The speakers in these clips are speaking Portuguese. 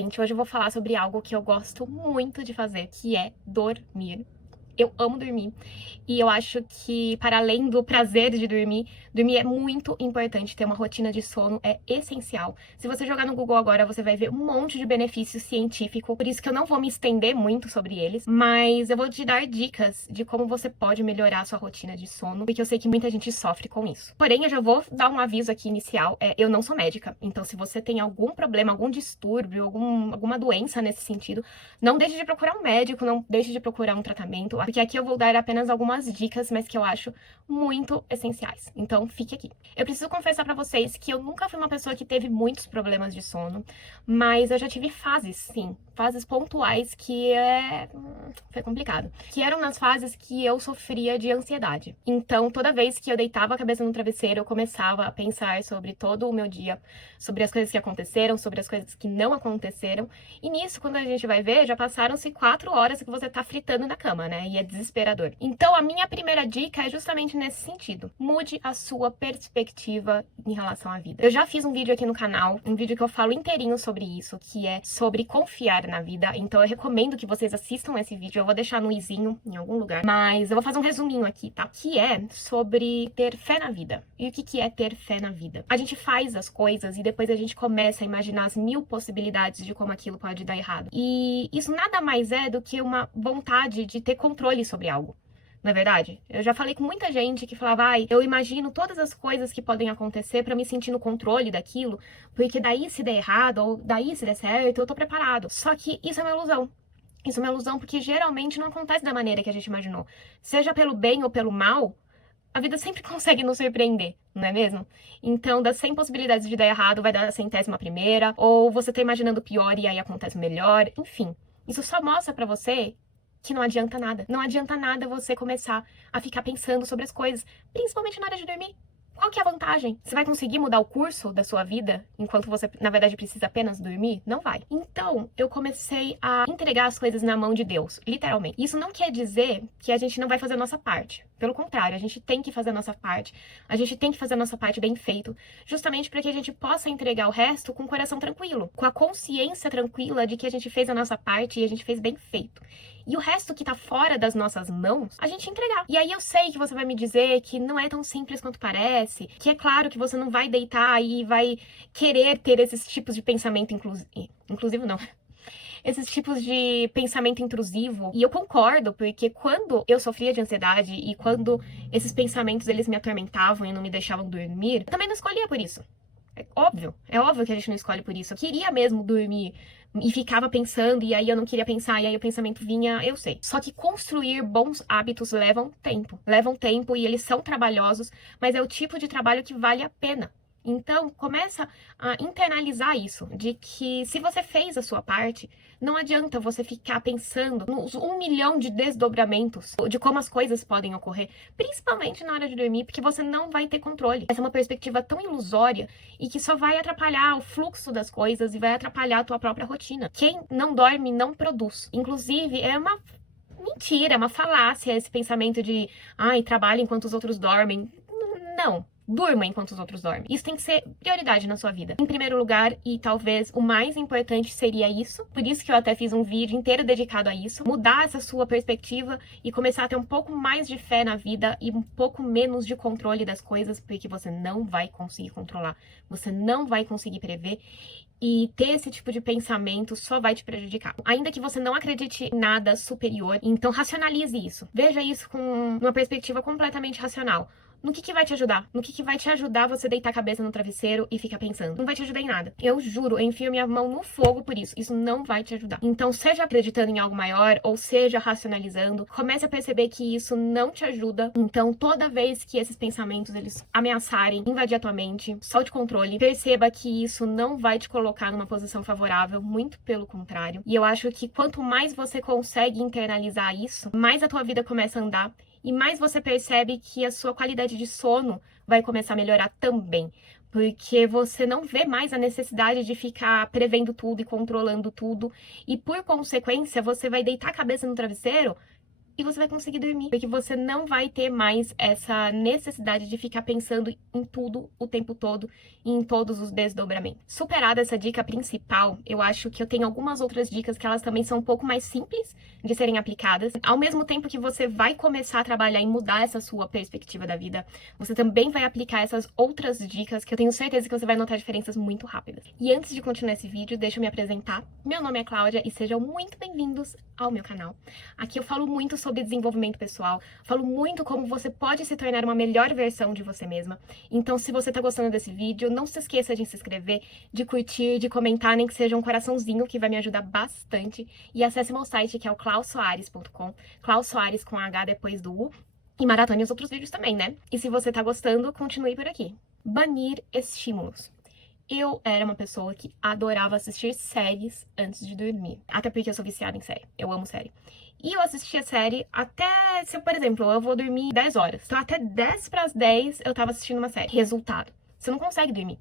Gente, hoje eu vou falar sobre algo que eu gosto muito de fazer, que é dormir. Eu amo dormir e eu acho que, para além do prazer de dormir, dormir é muito importante. Ter uma rotina de sono é essencial. Se você jogar no Google agora, você vai ver um monte de benefícios científicos, por isso que eu não vou me estender muito sobre eles, mas eu vou te dar dicas de como você pode melhorar a sua rotina de sono, porque eu sei que muita gente sofre com isso. Porém, eu já vou dar um aviso aqui inicial, eu não sou médica, então se você tem algum problema, algum distúrbio, alguma doença nesse sentido, não deixe de procurar um médico, não deixe de procurar um tratamento, porque aqui eu vou dar apenas algumas dicas, mas que eu acho muito essenciais. Então, fique aqui. Eu preciso confessar pra vocês que eu nunca fui uma pessoa que teve muitos problemas de sono, mas eu já tive fases, sim, fases pontuais que foi complicado. Que eram nas fases que eu sofria de ansiedade. Então, toda vez que eu deitava a cabeça no travesseiro, eu começava a pensar sobre todo o meu dia, sobre as coisas que aconteceram, sobre as coisas que não aconteceram. E nisso, quando a gente vai ver, já passaram-se 4 horas que você tá fritando na cama, né? E é desesperador. Então, a minha primeira dica é justamente nesse sentido. Mude a sua perspectiva em relação à vida. Eu já fiz um vídeo aqui no canal, um vídeo que eu falo inteirinho sobre isso, que é sobre confiar na vida. Então, eu recomendo que vocês assistam esse vídeo. Eu vou deixar no izinho, em algum lugar. Mas eu vou fazer um resuminho aqui, tá? Que é sobre ter fé na vida. E o que é ter fé na vida? A gente faz as coisas e depois a gente começa a imaginar as 1000 possibilidades de como aquilo pode dar errado. E isso nada mais é do que uma vontade de ter controle sobre algo. Não é verdade? Eu já falei com muita gente que falava, eu imagino todas as coisas que podem acontecer pra me sentir no controle daquilo, porque daí se der errado, ou daí se der certo, eu tô preparado. Só que isso é uma ilusão. Isso é uma ilusão porque geralmente não acontece da maneira que a gente imaginou. Seja pelo bem ou pelo mal, a vida sempre consegue nos surpreender, não é mesmo? Então, das 100 possibilidades de dar errado, vai dar a 100ª primeira, ou você tá imaginando o pior e aí acontece o melhor, enfim. Isso só mostra pra você que não adianta nada. Não adianta nada você começar a ficar pensando sobre as coisas, principalmente na hora de dormir. Qual que é a vantagem? Você vai conseguir mudar o curso da sua vida enquanto você, na verdade, precisa apenas dormir? Não vai. Então, eu comecei a entregar as coisas na mão de Deus, literalmente. Isso não quer dizer que a gente não vai fazer a nossa parte. Pelo contrário, a gente tem que fazer a nossa parte. A gente tem que fazer a nossa parte bem feito, justamente para que a gente possa entregar o resto com o coração tranquilo, com a consciência tranquila de que a gente fez a nossa parte e a gente fez bem feito. E o resto que tá fora das nossas mãos, a gente entregar. E aí eu sei que você vai me dizer que não é tão simples quanto parece, que é claro que você não vai deitar e vai querer ter esses tipos de pensamento inclusivo não. Esses tipos de pensamento intrusivo. E eu concordo, porque quando eu sofria de ansiedade e quando esses pensamentos eles me atormentavam e não me deixavam dormir, eu também não escolhia por isso. É óbvio que a gente não escolhe por isso. Eu queria mesmo dormir e ficava pensando, e aí eu não queria pensar, e aí o pensamento vinha, eu sei. Só que construir bons hábitos levam tempo e eles são trabalhosos, mas é o tipo de trabalho que vale a pena. Então, começa a internalizar isso, de que se você fez a sua parte, não adianta você ficar pensando nos 1 milhão de desdobramentos de como as coisas podem ocorrer, principalmente na hora de dormir, porque você não vai ter controle. Essa é uma perspectiva tão ilusória e que só vai atrapalhar o fluxo das coisas e vai atrapalhar a tua própria rotina. Quem não dorme não produz. Inclusive, é uma mentira, é uma falácia esse pensamento de, trabalha enquanto os outros dormem. Não. Durma enquanto os outros dormem. Isso tem que ser prioridade na sua vida. Em primeiro lugar, e talvez o mais importante seria isso. Por isso que eu até fiz um vídeo inteiro dedicado a isso. Mudar essa sua perspectiva e começar a ter um pouco mais de fé na vida e um pouco menos de controle das coisas, porque você não vai conseguir controlar. Você não vai conseguir prever. E ter esse tipo de pensamento só vai te prejudicar. Ainda que você não acredite em nada superior, então racionalize isso. Veja isso com uma perspectiva completamente racional. No que vai te ajudar? No que vai te ajudar você deitar a cabeça no travesseiro e ficar pensando? Não vai te ajudar em nada. Eu juro, eu enfio minha mão no fogo por isso. Isso não vai te ajudar. Então, seja acreditando em algo maior ou seja racionalizando, comece a perceber que isso não te ajuda. Então, toda vez que esses pensamentos eles ameaçarem invadir a tua mente, solte o controle. Perceba que isso não vai te colocar numa posição favorável, muito pelo contrário. E eu acho que quanto mais você consegue internalizar isso, mais a tua vida começa a andar e mais você percebe que a sua qualidade de sono vai começar a melhorar também. Porque você não vê mais a necessidade de ficar prevendo tudo e controlando tudo. E por consequência, você vai deitar a cabeça no travesseiro e você vai conseguir dormir, porque você não vai ter mais essa necessidade de ficar pensando em tudo o tempo todo e em todos os desdobramentos. Superada essa dica principal, eu acho que eu tenho algumas outras dicas que elas também são um pouco mais simples de serem aplicadas. Ao mesmo tempo que você vai começar a trabalhar em mudar essa sua perspectiva da vida, você também vai aplicar essas outras dicas que eu tenho certeza que você vai notar diferenças muito rápidas. E antes de continuar esse vídeo, deixa eu me apresentar. Meu nome é Cláudia e sejam muito bem-vindos ao meu canal. Aqui eu falo muito sobre desenvolvimento pessoal, falo muito como você pode se tornar uma melhor versão de você mesma. Então, se você tá gostando desse vídeo, não se esqueça de se inscrever, de curtir, de comentar, nem que seja um coraçãozinho, que vai me ajudar bastante. E acesse meu site, que é o clausoares.com, Klaus Soares com H depois do U, e maratone os outros vídeos também, né? E se você tá gostando, continue por aqui. Banir estímulos. Eu era uma pessoa que adorava assistir séries antes de dormir. Até porque eu sou viciada em série. Eu amo série. E eu assistia série até, se, por exemplo, eu vou dormir 10 horas. Então até 10 para as 10 eu tava assistindo uma série. Resultado, você não consegue dormir.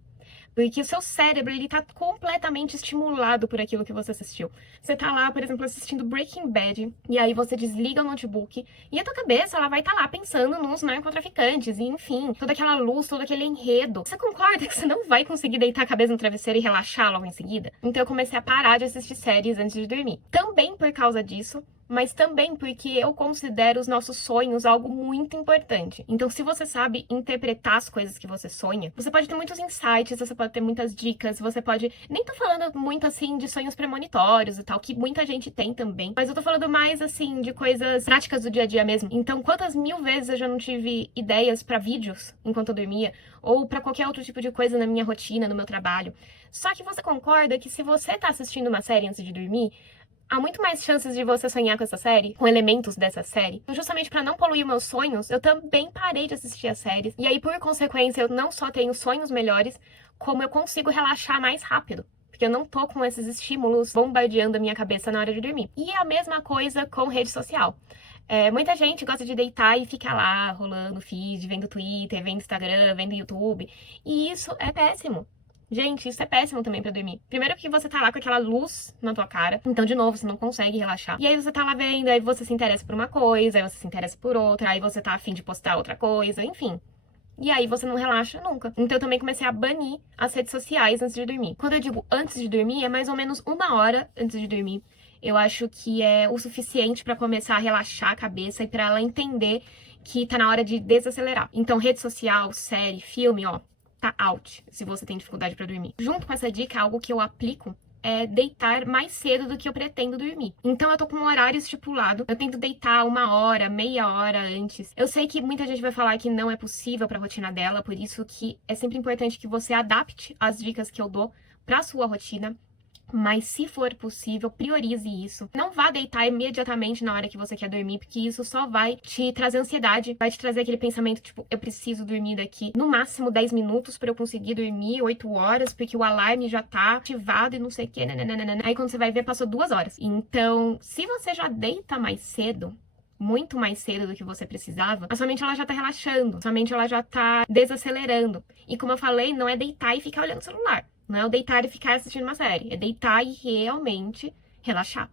Porque o seu cérebro, ele tá completamente estimulado por aquilo que você assistiu. Você tá lá, por exemplo, assistindo Breaking Bad, e aí você desliga o notebook, e a tua cabeça, ela vai estar lá pensando nos narcotraficantes, e enfim, toda aquela luz, todo aquele enredo. Você concorda que você não vai conseguir deitar a cabeça no travesseiro e relaxar logo em seguida? Então eu comecei a parar de assistir séries antes de dormir. Também por causa disso, mas também porque eu considero os nossos sonhos algo muito importante. Então, se você sabe interpretar as coisas que você sonha, você pode ter muitos insights, você pode ter muitas dicas, você pode... Nem tô falando muito, assim, de sonhos premonitórios e tal, que muita gente tem também, mas eu tô falando mais, assim, de coisas práticas do dia a dia mesmo. Então, quantas mil vezes eu já não tive ideias pra vídeos enquanto eu dormia, ou pra qualquer outro tipo de coisa na minha rotina, no meu trabalho. Só que você concorda que se você tá assistindo uma série antes de dormir, há muito mais chances de você sonhar com essa série, com elementos dessa série. Justamente para não poluir meus sonhos, eu também parei de assistir as séries. E aí, por consequência, eu não só tenho sonhos melhores, como eu consigo relaxar mais rápido. Porque eu não tô com esses estímulos bombardeando a minha cabeça na hora de dormir. E é a mesma coisa com rede social. Muita gente gosta de deitar e ficar lá, rolando feed, vendo Twitter, vendo Instagram, vendo YouTube. E isso é péssimo. Gente, isso é péssimo também pra dormir. Primeiro que você tá lá com aquela luz na tua cara, então, de novo, você não consegue relaxar. E aí você tá lá vendo, aí você se interessa por uma coisa, aí você se interessa por outra, aí você tá afim de postar outra coisa, enfim. E aí você não relaxa nunca. Então eu também comecei a banir as redes sociais antes de dormir. Quando eu digo antes de dormir, é mais ou menos 1 hora antes de dormir. Eu acho que é o suficiente pra começar a relaxar a cabeça e pra ela entender que tá na hora de desacelerar. Então, rede social, série, filme, ó, tá out, se você tem dificuldade pra dormir. Junto com essa dica, algo que eu aplico é deitar mais cedo do que eu pretendo dormir. Então eu tô com um horário estipulado, eu tento deitar 1 hora, meia hora antes. Eu sei que muita gente vai falar que não é possível pra rotina dela, por isso que é sempre importante que você adapte as dicas que eu dou pra sua rotina. Mas se for possível, priorize isso. Não vá deitar imediatamente na hora que você quer dormir, porque isso só vai te trazer ansiedade, vai te trazer aquele pensamento, tipo, eu preciso dormir daqui no máximo 10 minutos pra eu conseguir dormir 8 horas, porque o alarme já tá ativado e não sei o que, nananana. Aí quando você vai ver, passou 2 horas. Então, se você já deita mais cedo, muito mais cedo do que você precisava, a sua mente ela já tá relaxando, sua mente ela já tá desacelerando. E como eu falei, não é deitar e ficar olhando o celular. Não é o deitar e ficar assistindo uma série. É deitar e realmente relaxar.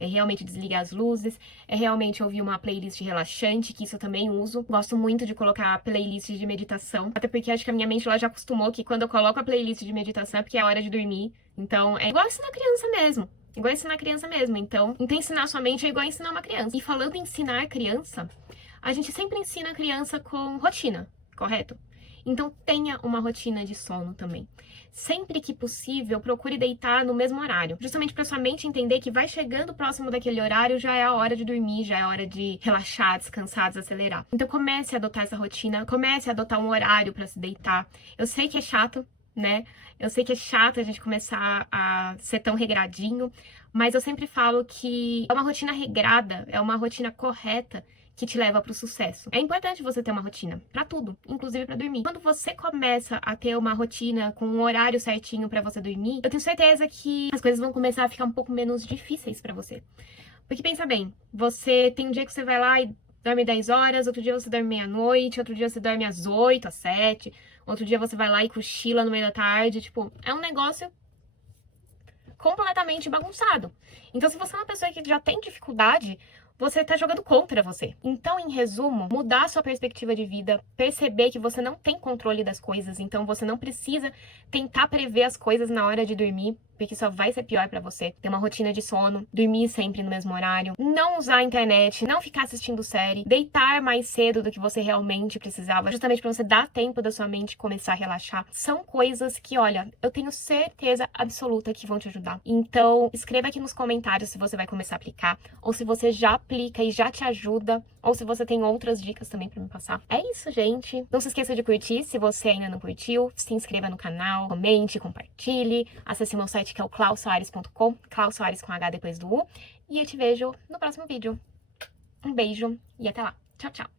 É realmente desligar as luzes, é realmente ouvir uma playlist relaxante, que isso eu também uso. Gosto muito de colocar playlist de meditação, até porque acho que a minha mente ela já acostumou que quando eu coloco a playlist de meditação é porque é hora de dormir. Então, é igual ensinar criança mesmo. Igual ensinar criança mesmo. Então ensinar sua mente é igual ensinar uma criança. E falando em ensinar criança, a gente sempre ensina a criança com rotina, correto? Então tenha uma rotina de sono também. Sempre que possível, procure deitar no mesmo horário. Justamente para sua mente entender que vai chegando próximo daquele horário, já é a hora de dormir, já é a hora de relaxar, descansar, desacelerar. Então comece a adotar essa rotina, comece a adotar um horário para se deitar. Eu sei que é chato, né? Eu sei que é chato a gente começar a ser tão regradinho, mas eu sempre falo que é uma rotina regrada, é uma rotina correta que te leva pro sucesso. É importante você ter uma rotina pra tudo, inclusive pra dormir. Quando você começa a ter uma rotina com um horário certinho pra você dormir, eu tenho certeza que as coisas vão começar a ficar um pouco menos difíceis pra você. Porque pensa bem, você tem um dia que você vai lá e dorme 10 horas, outro dia você dorme meia-noite, outro dia você dorme às 8, às 7, outro dia você vai lá e cochila no meio da tarde, tipo, é um negócio completamente bagunçado. Então, se você é uma pessoa que já tem dificuldade, você tá jogando contra você. Então, em resumo, mudar a sua perspectiva de vida, perceber que você não tem controle das coisas, então você não precisa tentar prever as coisas na hora de dormir, porque só vai ser pior pra você. Ter uma rotina de sono, dormir sempre no mesmo horário, não usar a internet, não ficar assistindo série, deitar mais cedo do que você realmente precisava, justamente pra você dar tempo da sua mente começar a relaxar. São coisas que, olha, eu tenho certeza absoluta que vão te ajudar. Então, escreva aqui nos comentários se você vai começar a aplicar, ou se você já aplica e já te ajuda, ou se você tem outras dicas também pra me passar. É isso, gente. Não se esqueça de curtir se você ainda não curtiu, se inscreva no canal, comente, compartilhe, acesse meu site que é o clausoares.com, Klaus Soares com H depois do U, e eu te vejo no próximo vídeo. Um beijo e até lá. Tchau, tchau.